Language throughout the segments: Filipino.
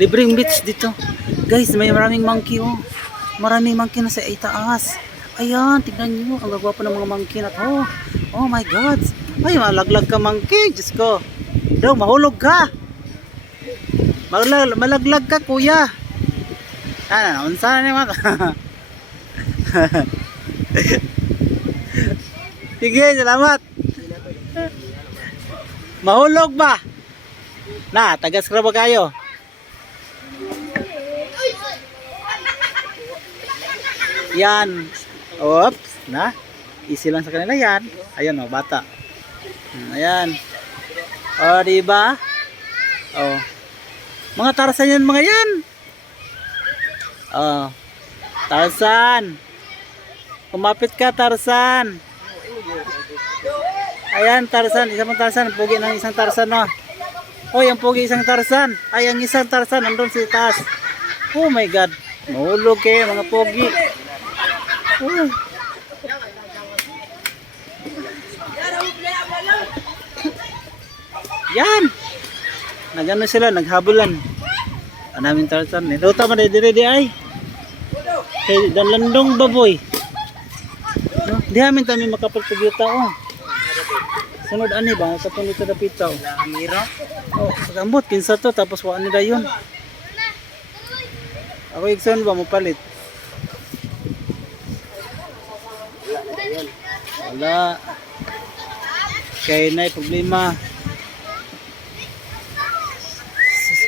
Libreng beach dito. Guys, may maraming monkey oh. Maraming monkey na sa itaas. Ayan, tignan niyo. Ang gagwapo ng mga monkey na to. Oh my God. Ay, malaglag ka monkey. Diyos ko. Daw, mahulog ka. Malag malaglag ka, kuya. Ano, unsa na naman? Sige, salamat. Mahulog ba? Na, tagas ka ba kayo? Yan. Oops, na. Easy lang sa kanila yan. Ayan oh, bata. Hmm, Ayan. O, di ba? Oh. Mga Tarzan yan, mga yan. Oh. Tarzan. Kumapit ka, Tarzan. Ayan, Tarzan. Isang Tarzan. Pugi ng isang Tarzan, no? Hoy, ang pugi isang Tarzan. Ay, ang isang Tarzan. Nandun sa taas. Oh my God. Mahulog kayo, mga pugi. Oh. Yan. Nagano sila, naghabulan. Ang namin Tarzan. Niluta man dire di ay. Kay dan landong baboy. No, di amin tami makapagpagyuta oh. Sunod ani ba sa dito na pitaw. Amiro. Oh, pagambot pinsa to tapos wa ni dayon. Ako ikson ba mo palit? Wala. Kaya na problema. Sus,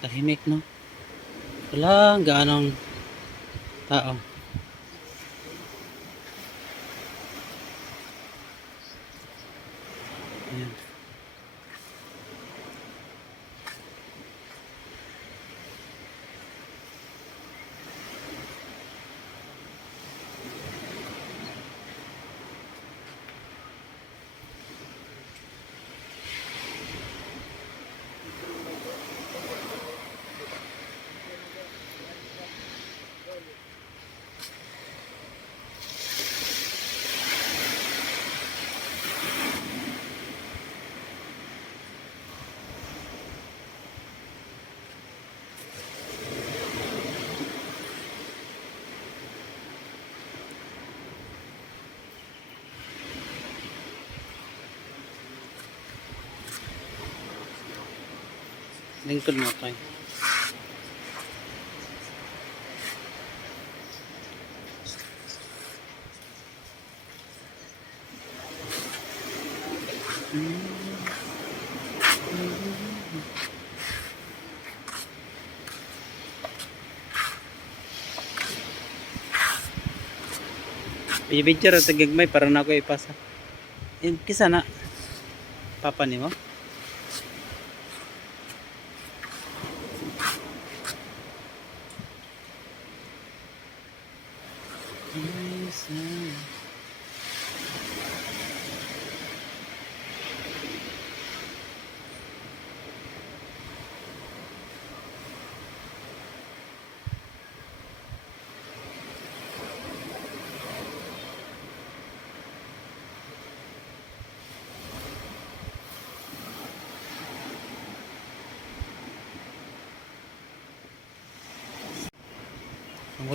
Tahimik no. Wala gaanong tao. Lingkod mo tayo. I-picture at gagmay para na ako ipasa. Yung kisa na. Papa ni mo? Muli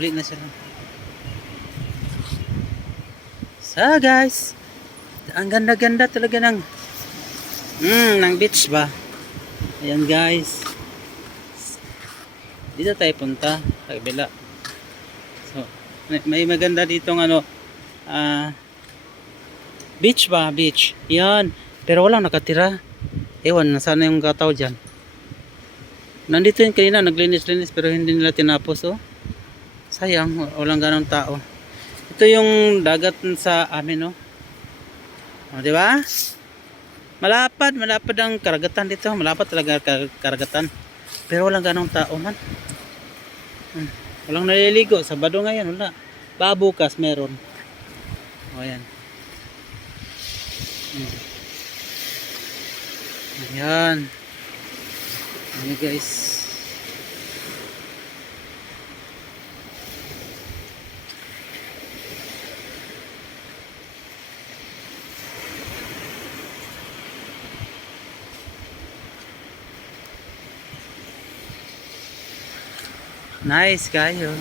na sila. So guys, ang ganda-ganda talaga ng mm, ng beach ba? Ayan guys. Dito tayo punta sa kabila. So, may, may maganda ditong ano ah beach ba? Beach. Yan. Pero walang nakatira. Ewan, nasaan yung kataw dyan. Nandito yun kanina, naglinis-linis pero hindi nila tinapos oh. Sayang, walang ganong tao. Ito yung dagat sa amin, no? O, di ba? Malapad, malapad ang karagatan dito. Malapad talaga ang karagatan. Pero walang ganong tao man. Hmm. Walang naliligo. Sabado ngayon, wala. Babukas meron. O yan. Hmm. Ayan. Ayan guys. Nice kayo.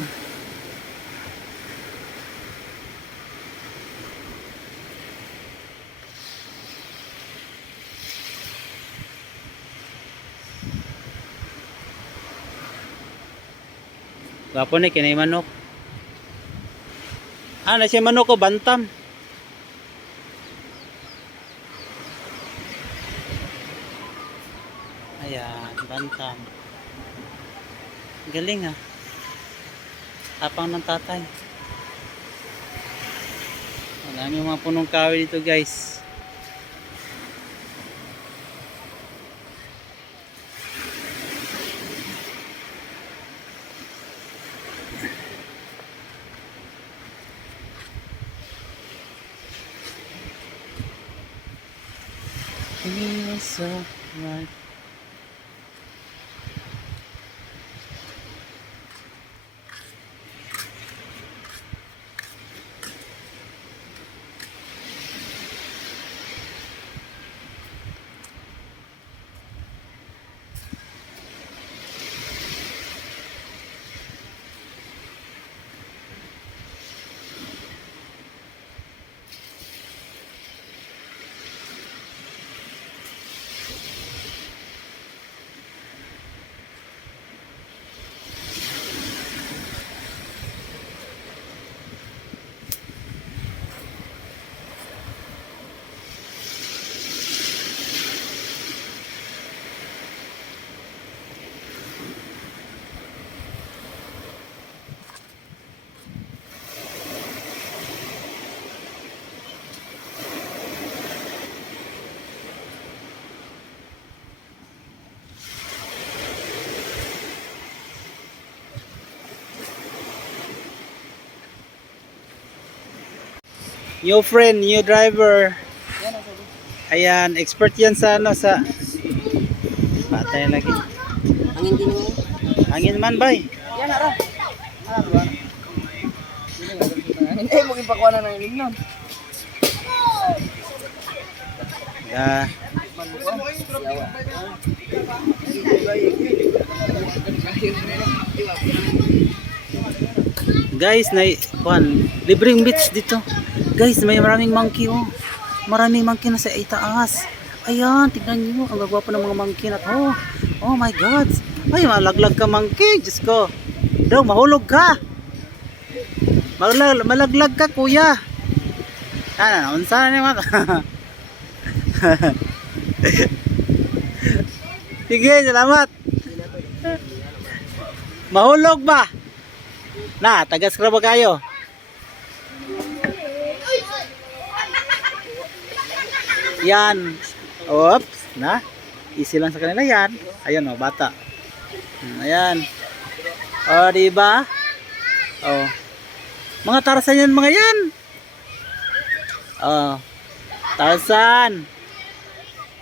Gapo ni kinay manok. Ah, na siya manok ko bantam. Ayan, bantam. Galing ah. Tapang ng tatay. Marami mga punong kahoy dito guys. Feels so right. New friend, new driver. Ayan, expert yan sa ano sa Patay lagi. Angin din ngayon. Hangin man bay. Yan ara. Ara ba? Hindi mo ipakuha na ng lignon. Yeah. Guys, na kuan, libreng beach dito. Guys, may maraming monkey oh. Maraming monkey na sa itaas. Ayan, tignan niyo ang gagwapo ng mga monkey na to. Oh my god. Ay, malaglag ka monkey, Diyos ko. Daw, mahulog ka. Malag, malaglag ka, kuya. Ano, unsa na naman? Sige, salamat. Mahulog ba? Na, tagas ka ba kayo? Yan. Oops, na. Easy lang sa kanila yan. Ayan oh, bata. Hmm, Ayan. O, di ba? Oh. Mga Tarzan yan mga yan. Oh. Tarzan.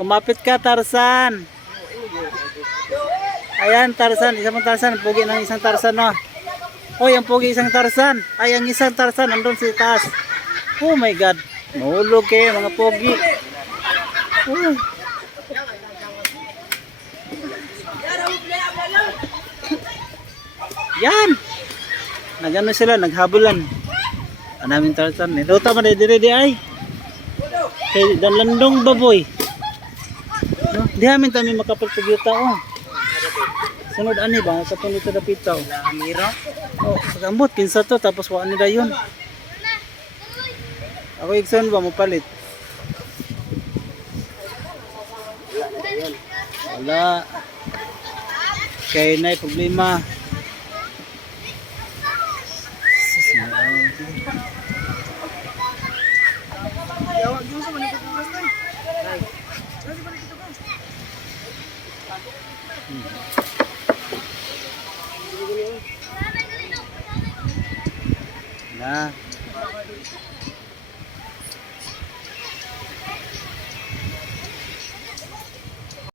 Kumapit ka, Tarzan. Ayan, Tarzan. Isang Tarzan. Pugi ng isang Tarzan, no? Hoy, ang pugi isang Tarzan. Ay, ang isang Tarzan. Nandun sa taas. Oh my God. Mahulog kayo, mga pugi. Oh. Yan. Nagano sila, naghabulan. Ang naming Tarzan. Niluta man dire di ay. Kay dan landong baboy. No, di amin tami makapagpagyuta oh. Sunod ani ba sa punit na pitaw. Amiro. Oh, pagambot pinsa to tapos wa ni dayon. Ako ikson ba mo palit? Wala. Kay na problema. Nah.